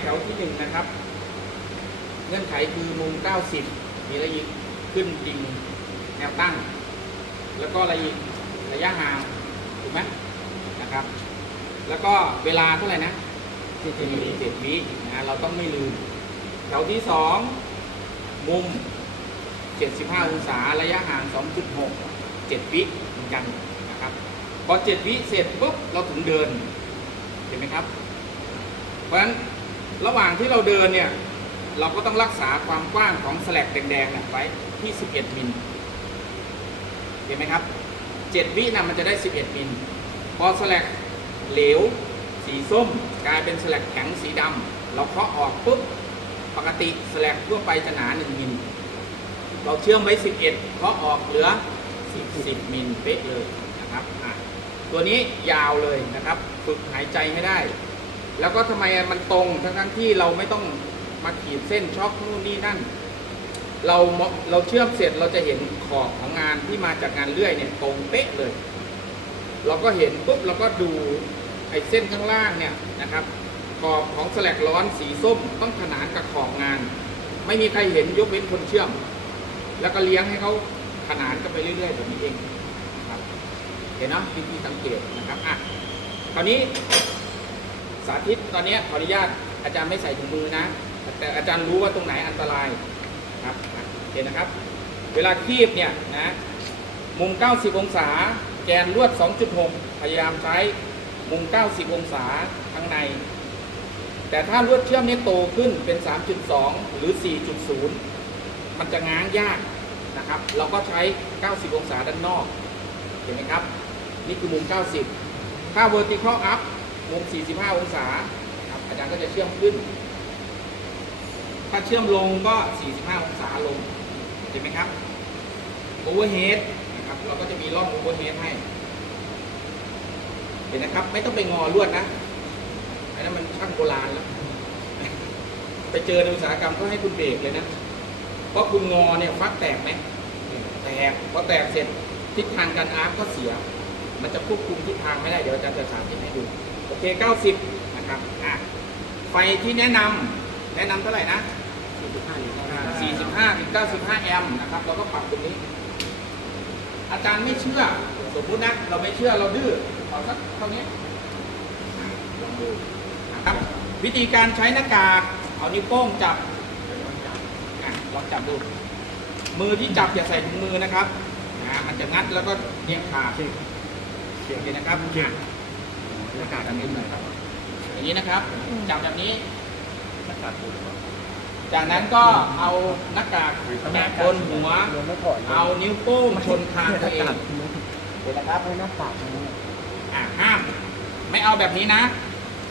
แถวที่หนึ่งนะครับ เงื่อนไขคือมุม 90 มีอะไรอีกขึ้นดิ่งแนวตั้ง แล้วก็อะไรอีกระยะห่างถูกไหมนะครับ แล้วก็เวลาเท่าไหร่นะเจ็ดวิเจ็ดวินะเราต้องไม่ลืมแถวที่สองมุม 75 องศาระยะห่าง 2.6 7 วิเหมือนกันนะครับ พอ 7 วิเสร็จปุ๊บเราถึงเดินเห็นไหมครับ เพราะฉะนั้น ระหว่างที่เราเดินเนี่ย เราก็ต้องรักษาความกว้างของสลกแดงๆนี่ยไว้ที่ 11 มิลเห็นไหมครับ 7 วินะมันจะได้ 11 มิล พอสลกเหลว สีส้ม กลายเป็นสลกแข็งสีดำเราเคาะออกปุ๊บ ปกติสลกทั่วไปจะหนา 1 มิล เราเชื่อมไว้ 11เพราะออกเหลือ 10 มิลเป๊ะเลยนะครับ ตัวนี้ยาวเลยนะครับ ฝึกหายใจไม่ได้ แล้วก็ทำไมมันตรงทั้งทั้งๆที่เราไม่ต้องมาขีดเส้นช็อกนู่นนี่นั่น เราเราเชื่อมเสร็จเราจะเห็นขอบของงานที่มาจากงานเลื่อยเนี่ยตรงเป๊ะเลย เราก็เห็นปุ๊บเราก็ดูไอ้เส้นข้างล่างเนี่ยนะครับ ขอบของสแลกร้อนสีส้มต้องขนานกับขอบงาน ไม่มีใครเห็นยกเว้นคนเชื่อม แล้วก็เลี้ยงให้เขาขนานกันไปเรื่อยๆแบบนี้เองนะครับเห็นเนาะวิธีสังเกตนะครับอะคราวนี้ สาธิตตอนนี้ขออนุญาตอาจารย์ไม่ใส่ถุงมือนะ แต่อาจารย์รู้ว่าตรงไหนอันตรายครับอะเห็นนะครับ เวลาคีบเนี่ยนะมุม 90 องศา แกนลวด 2.6 พยายามใช้มุม 90 องศาข้างใน แต่ถ้าลวดเชื่อมนี้โตขึ้นเป็น 3.2 หรือ 4.0 มันจะง้างยากนะครับ เราก็ใช้ 90 องศาด้านนอก เห็นไหมครับ นี่คือมุม 90 ถ้า vertical up มุม 45 องศาครับอาจารย์ก็จะเชื่อมขึ้น ถ้าเชื่อมลงก็ 45 องศาลงเห็นไหมครับ overhead นะครับเราก็จะมีร่อง overhead ให้ เห็นนะครับ ไม่ต้องไปงอลวดนะอันนั้นมันช่างโบราณแล้ว ไปเจอในอุตสาหกรรมก็ให้คุณเบรกเลยนะ เพราะคุณงอเนี่ยฟักแตกไหมแตกพอแตกเสร็จทิศทางการอาร์ก็เสีย มันจะควบคุมทิศทางไม่ได้ เดี๋ยวอาจารย์จะสาธิตให้ดู โอเค 90 นะครับอะไฟที่แนะนำแนะนำเท่าไหร่นะ45ถึง95 แอมป์นะครับ เราก็ปรับตรงนี้ อาจารย์ไม่เชื่อ สมมุตินะ เราไม่เชื่อเราดื้อขอสักเท่านี้อะลองดูนะครับ วิธีการใช้หน้ากากเอานิ้วโป้งจับอะลองจับดู มือที่จับอย่าใส่ถุงมือนะครับนะมันจะงัดแล้วก็เนี่ยขาดโอเคนะครับอะ หน้ากากอันนี้หน่อยครับ อย่างนี้นะครับจับแบบนี้จากนั้นก็เอาหน้ากากแตะบนหัว เอานิ้วโป้งชนคางตัวเองเห็นนะครับเอาหน้าปากมันอ่าห้าม ไม่เอาแบบนี้นะ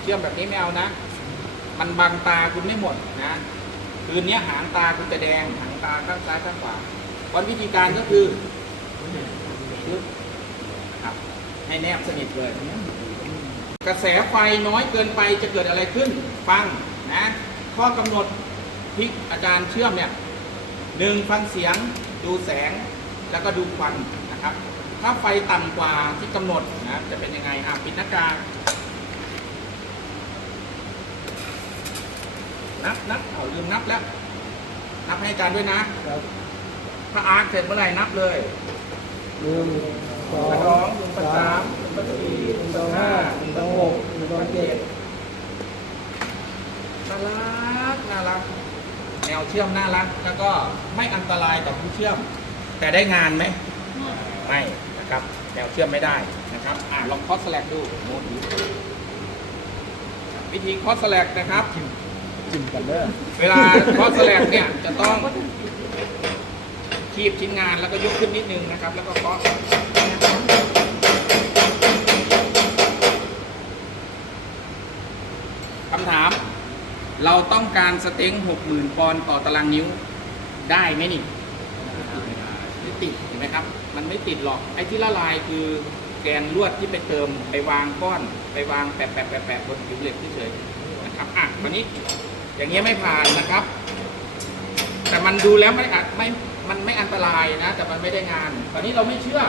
เชื่อมแบบนี้ไม่เอานะ มันบังตาคุณไม่หมดนะคืนนี้หางตาคุณจะแดงหางตาข้างซ้ายข้างขวาวันวิธีการก็คือครับให้แนบสนิทเลย กระแสไฟน้อยเกินไปจะเกิดอะไรขึ้น ฟังนะข้อกำหนดพลิกอาจารย์เชื่อมเนี่ยหนึ่งฟังเสียงดูแสงแล้วก็ดูควันนะครับ ถ้าไฟต่ำกว่าที่กำหนดนะจะเป็นยังไงอะปิดหน้ากากนับนับเอาลืมนับแล้ว นับให้อาจารย์ด้วยนะครับถ้าอาร์คเสร็จเมื่อไหร่นับเลยหนึ่งสองกระสองกระสาม กระสี่หนึ่งกสระองห้าห้าหนึ่งสองหกหนึ่งสองเจ็ดน่ารักน่ารัก แนวเชื่อมน่ารัก แล้วก็ไม่อันตรายต่อผู้เชื่อม แต่ได้งานไหมไม่นะครับ แนวเชื่อมไม่ได้นะครับ อ่าลองคอสแลกดูโมดูวิธีคอสแลกนะครับจิ้มกันเด้อเวลาคอสแลกเนี่ยจะต้องคีบชิ้นงานแล้วก็ยกขึ้นนิดนึงนะครับ แล้วก็เคาะคำถาม เราต้องการสเต็งหกหมื่นปอนด์ต่อตารางนิ้วได้ไหมนี่ไม่ติดเห็นไหมครับ มันไม่ติดหรอกไอ้ที่ละลายคือแกนลวดที่ไปเติมไปวางก้อนไปวางแปะแปะแปะแปะบนผิวเหล็กเฉยๆนะครับอะตอนนี้อย่างเงี้ยไม่ผ่านนะครับ แต่มันดูแล้วไม่อาจไม่มันไม่อันตรายนะ แต่มันไม่ได้งาน ตอนนี้เราไม่เชื่อ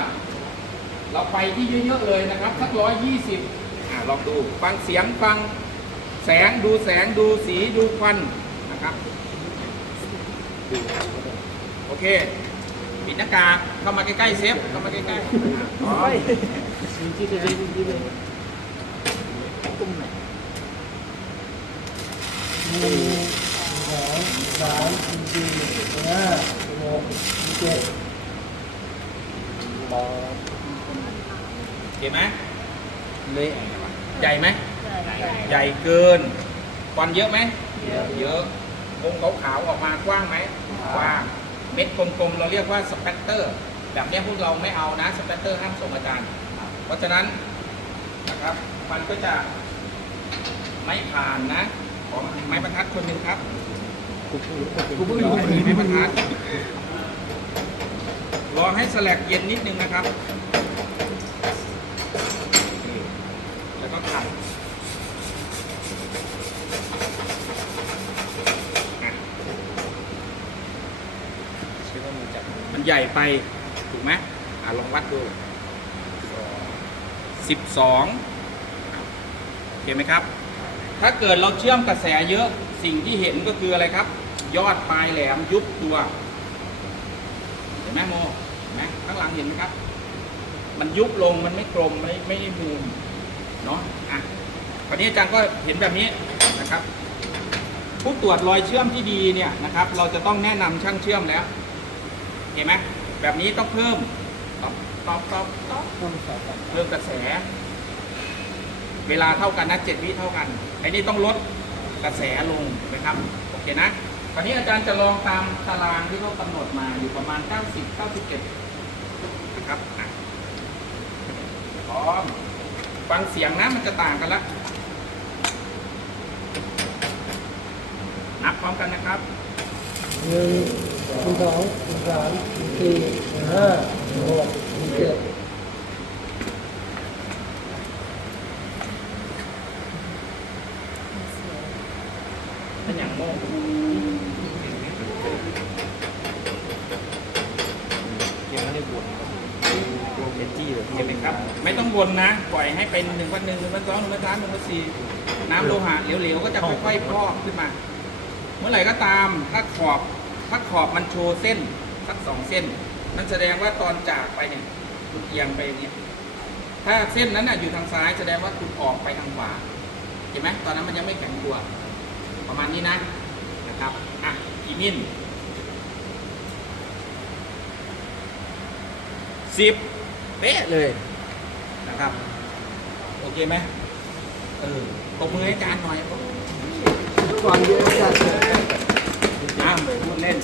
เราไปที่เยอะๆเลยนะครับสักร้อยยี่สิบอ่าลองดูฟังเสียงฟัง แสงดูแสงดูสีดูควันนะครับ โอเค ปิดหน้ากากเข้ามาใกล้ๆเซฟเข้ามาใกล้ๆอ๋อที่จะได้ที่เลยตุ้มหนหนึ่งสองสามสี่ห้าหกเจ็ดแปดเห็นไหมเละใหญ่ไหม ใหญ่เกินควันเยอะไหมเยอะวงขาวๆออกมากว้างไหมกว้างเม็ดกลมๆเราเรียกว่าสเปตเตอร์ แบบเนี้ยพวกเราไม่เอานะสเปตเตอร์ห้ามส่งอาจารย์ เพราะฉะนั้นนะครับมันก็จะไม่ผ่านนะของไม้บรรทัดคนหนึ่งครับกูเพิ่งรู้คนหนึ่งไม้บรรทัดรอให้สแลกเย็นนิดนึงนะครับ แล้วก็ขัดอะ มันใหญ่ไป ถูกไหมอะลองวัดดูสิบสองโอเคไหมครับ ถ้าเกิดเราเชื่อมกระแสเยอะสิ่งที่เห็นก็คืออะไรครับ ยอดปลายแหลมยุบตัว เห็นไหมโมเห็นไหมข้างหลังเห็นไหมครับ มันยุบลงมันไม่กลมไม่ไม่ได้มูลเนาะอะคราวนี้อาจารย์ก็เห็นแบบนี้นะครับ ผู้ตรวจรอยเชื่อมที่ดีเนี่ยนะครับ เราจะต้องแนะนำช่างเชื่อมแล้ว ห็นไหมแบบนี้ต้องเพิ่มตอบตอบตอบตอบต้อบเพิ่มกระแส เวลาเท่ากันนะเจ็ดวิเท่ากันไอ้นี่ต้องลดกระแสลงนะครับโอเคนะคราวนี้อาจารย์จะลองตามตารางที่เขากำหนดมาอยู่ประมาณ 90 91นะครับพร้อมฟังเสียงนะมันจะต่างกันละนับพร้อมกันนะครับหนึ่ง สองสามสี่ห้าหกเจ็ดเป็นอย่างโมยังไม่ได้บวชเอจี้เลยเห็นไหมครับ ไม่ต้องวนนะ ปล่อยให้เป็นหนึ่งพันหนึ่งหนึ่งพันสองหนึ่งพันสามหนึ่งพันสี่น้ำโลหะเหลวๆ ก็จะค่อยๆพอกขึ้นมา เมื่อไหร่ก็ตาม ถ้าขอบ ถ้าขอบมันโชว์เส้นสักสองเส้น มันแสดงว่าตอนจากไปเนี่ยคุณเอียงไปอย่างเงี้ยถ้าเส้นนั้นน่ะอยู่ทางซ้ายแสดงว่าคุณออกไปทางขวาเห็นไหมตอนนั้นมันยังไม่แข็งตัว ประมาณนี้นะนะครับอะกี่มิลสิบเป๊ะเลยนะครับ โอเคไหมเออตบมือให้อาจารย์หน่อยก่อนเยอะจัดาวพูดเล่น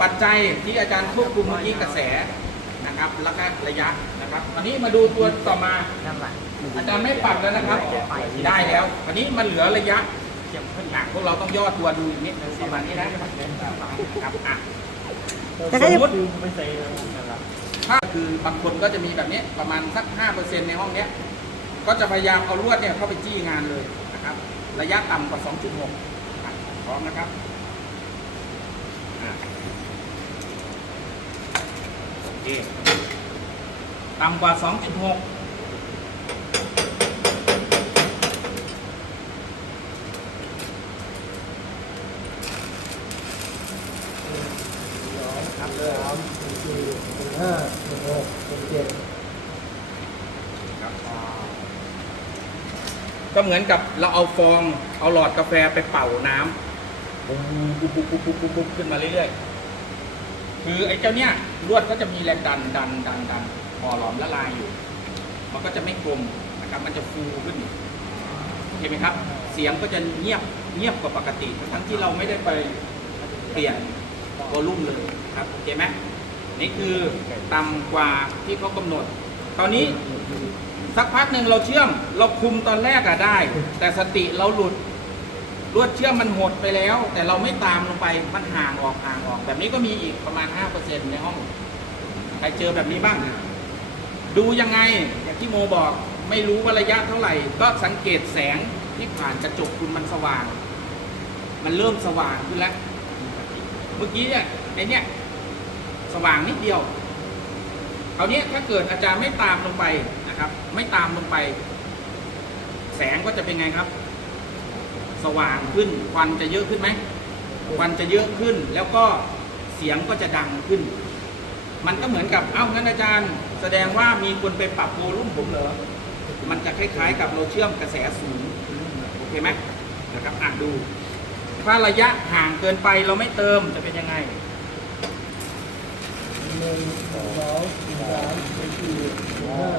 ปัจจัยที่อาจารย์ควบคุมเมื่อกี้กระแสนะครับแล้วก็ระยะนะครับอันนี้มาดูตัวต่อมา อาจารย์ไม่ปรับแล้วนะครับ ได้แล้ว อันนี้มันเหลือระยะอะพวกเราต้องย่อตัวดูอย่างนี้ประมาณนี้นะครับอะสมมติถ้าคือบางคนก็จะมีแบบนี้ประมาณสัก 5%ในห้องเนี้ย ก็จะพยายามเอาลวดเนี่ยเข้าไปจี้งานเลยนะครับ ระยะต่ำกว่า 2.6พร้อมนะครับ โอเคต่ำกว่า 2.6สองสามสี่ห้าหกเจ็ดครับก็เหมือนกับเราเอาฟองเอาหลอดกาแฟไปเป่าน้ำ ปุ๊บปุ๊บปุ๊บปุ๊บปุ๊บปุ๊บปุ๊บขึ้นมาเรื่อยๆ คือไอ้เจ้าเนี้ยลวดก็จะมีแรงดันดันดันดันพอหลอมละลายอยู่ มันก็จะไม่กลมนะครับ มันจะฟูขึ้นเห็นไหมครับ เสียงก็จะเงียบเงียบกว่าปกติ ทั้งที่เราไม่ได้ไปเปลี่ยนวอลลุ่มเลยครับโอเคไหมนี่คือต่ำกว่าที่เขากำหนด ตอนนี้สักพักหนึ่งเราเชื่อม เราคุมตอนแรกอะได้ แต่สติเราหลุด ลวดเชื่อมมันหดไปแล้ว แต่เราไม่ตามลงไปมันห่างออกห่างออก แบบนี้ก็มีอีกประมาณ 5%ในห้องใครเจอแบบนี้บ้าง ดูยังไงอย่างที่โมบอกไม่รู้ว่าระยะเท่าไหร่ ก็สังเกตแสงที่ผ่านกระจกคุณมันสว่าง มันเริ่มสว่างขึ้นแล้ว เมื่อกี้เนี่ยไอเนี่ยสว่างนิดเดียวคราวนี้ยถ้าเกิดอาจารย์ไม่ตามลงไปนะครับ ไม่ตามลงไป แสงก็จะเป็นไงครับ สว่างขึ้นควันจะเยอะขึ้นไหมควันจะเยอะขึ้น แล้วก็เสียงก็จะดังขึ้น มันก็เหมือนกับเอ้างั้นอาจารย์ แสดงว่ามีคนไปปรับโวลุ่มผมเหรอมันจะคล้ายๆกับเราเชื่อมกระแสสูงโอเคไหมนะครับอะดู ถ้าระยะห่างเกินไปเราไม่เติมจะเป็นยังไงหนึ่งสองสามสี่ห้า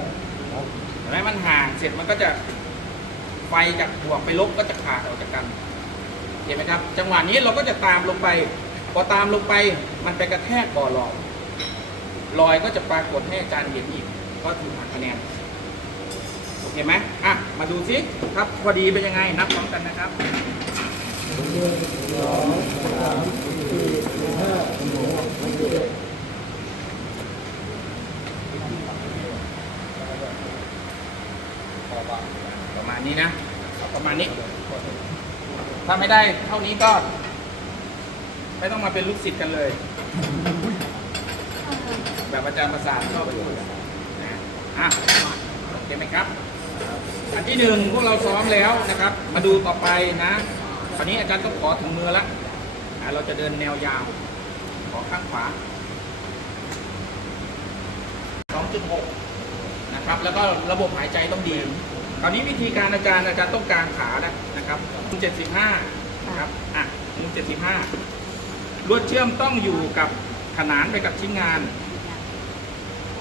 เห็นไหมมันห่างเสร็จมันก็จะ ไฟจากบวกไปลบก็จะขาดออกจากกัน เห็นไหมครับ จังหวะนี้เราก็จะตามลงไป พอตามลงไปมันไปกระแทกบ่อหลอดรอยก็จะปรากฏให้อาจารย์เห็นอีก ก็ถูกหักคะแนน โอเคไหมอะ มาดูซิครับ พอดีเป็นยังไง นับพร้อมกันนะครับ หนึ่งสองสามสี่ห้าหกเจ็ด ประมาณนี้นะเอาประมาณนี้ ถ้าไม่ได้เท่านี้ก็ ไม่ต้องมาเป็นลูกศิษย์กันเลย แบบอาจารย์ประสาทชอบไปพูดนะอะโอเคไหมครับ อันที่หนึ่งพวกเราซ้อมแล้วนะครับ มาดูต่อไปนะคราวนี้อาจารย์ต้องขอถึงมือละอะเราจะเดินแนวยาว ขอข้างขวา 2.6 นะครับ แล้วก็ระบบหายใจต้องดี คราวนี้วิธีการอาจารย์อาจารย์ต้องกางขานะนะครับมุม75นะครับอะมุม75 ลวดเชื่อมต้องอยู่กับขนานไปกับชิ้นงาน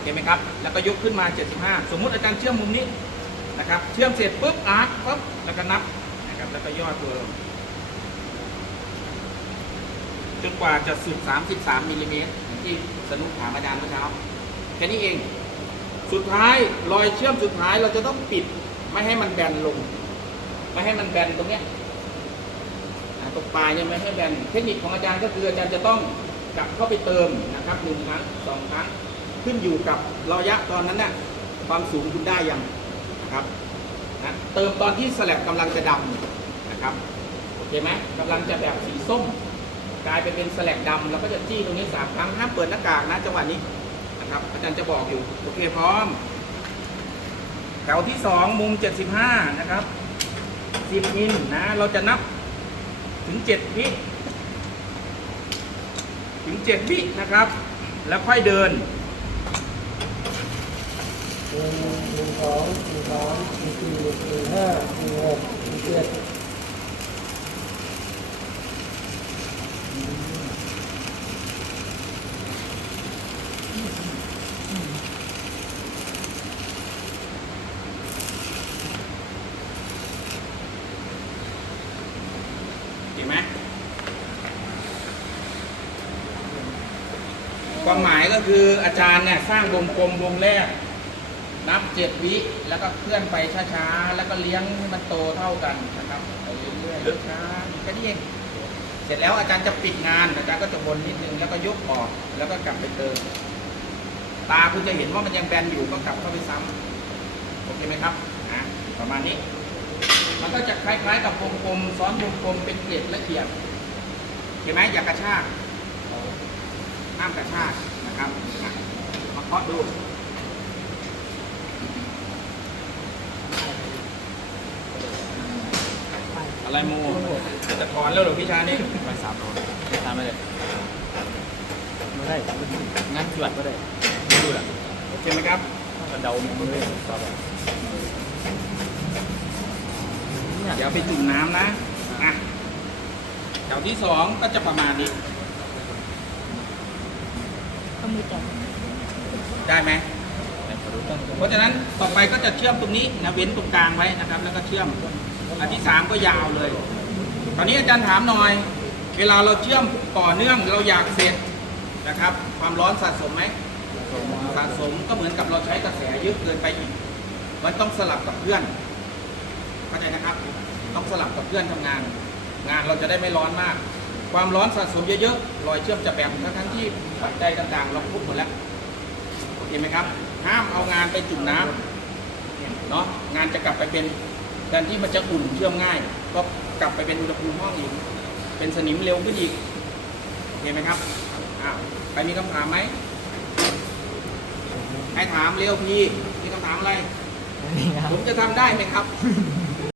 เห็นไหมครับ แล้วก็ยกขึ้นมา 75 สมมุติอาจารย์เชื่อมมุมนี้นะครับ เชื่อมเสร็จปุ๊บอาร์คปุ๊บแล้วก็นับนะครับแล้วก็ย่อตัวลงจนกว่าจะสุด 33มิลลิเมตรอย่างที่สนุกถามอาจารย์เมื่อเช้าแค่นี้เอง สุดท้ายรอยเชื่อมสุดท้ายเราจะต้องปิด ไม่ให้มันแบนลง ไม่ให้มันแบนตรงเนี้ยตรงปลายเนี่ยไม่ให้แบน เทคนิคของอาจารย์ก็คืออาจารย์จะต้องกลับเข้าไปเติมนะครับหนึ่งครั้งสองครั้ง ขึ้นอยู่กับระยะตอนนั้นน่ะความสูงคุณได้ยังนะครับนะเติมตอนที่สแลบกำลังจะดำนะครับโอเคไหมกำลังจะแบบสีส้ม กลายไปเป็นสแลกดำแล้วก็จะจี้ตรงนี้สามครั้งห้ามเปิดหน้ากากนะจังหวะนี้นะครับอาจารย์จะบอกอยู่โอเคพร้อม ถวที่สองมุม 75 นะครับ 10มิลนะ เราจะนับถึง 7 วิ ถึง 7 วินะครับ แล้วค่อยเดินหนึ่งสองหนึ่งสามหนึ่งสี่หนึ่งห้าหนึ่งหกหนึ่งเจ็ด เห็นไหมความ หมายก็คืออาจารย์เนี่ยสร้างวงกลมวงแรก นับเจ็ดวิแล้วก็เคลื่อนไปช้าๆ แล้วก็เลี้ยงให้มันโตเท่ากันนะครับไปเรื่อยๆช้าๆแค่นี้เองเสร็จแล้วอาจารย์จะปิดงานอาจารย์ก็จะวนนิดนึงแล้วก็ยกออกแล้วก็กลับไปเติมตาคุณจะเห็นว่ามันยังแบนอยู่ก็กลับเข้าไปซ้ำโอเคไหมครับอะประมาณนี้ มันก็จะคล้ายๆกับวงกลมซ้อนวงกลมเป็นเกล็ดละเอียดเห็นไหมอย่ากระชากห้ามกระชาก นะครับอะมาเคาะดูอะไรโมจะถอนแล้วเหรอพี่ชานี่ไปสามโลตามไปเลยไม่ได้งั้นจวดก็ได้ไม่ดูหรอกโอเคไหมครับกระเดามือเลยต่อไปเดี๋ยวไปจุ่มน้ำนะอะแถวที่สองก็จะประมาณนี้็มือจับได้ไหมเพราะฉะนั้นต่อไปก็จะเชื่อมตรงนี้นะเว้นตรงกลางไว้นะครับ แล้วก็เชื่อมอันที่สามก็ยาวเลยตอนนี้อาจารย์ถามหน่อย เวลาเราเชื่อมต่อเนื่องเราอยากเสร็จนะครับ ความร้อนสะสมไหมสะสมก็เหมือนกับเราใช้กระแสเยอะเกินไปอีก มันต้องสลับกับเพื่อนเข้าใจนะครับ ต้องสลับกับเพื่อนทำงาน งานเราจะได้ไม่ร้อนมาก ความร้อนสะสมเยอะๆรอยเชื่อมจะแบ่งทั้งทั้งๆที่ปัจจัยต่างๆ เราคุบหมดแล้วโอเคไหมครับ ห้ามเอางานไปจุ่มน้ำเนาะงานจะกลับไปเป็นแทนที่มันจะอุ่นเชื่อมง่าย ก็กลับไปเป็นอุณหภูมิห้องอีก เป็นสนิมเร็วขึ้นอีกโอเคไหมครับอ้าวใครมีคำถามไหมให้ถามเร็วพี่มีคำถามอะไรนี่ครับผมจะทำได้ไหมครับ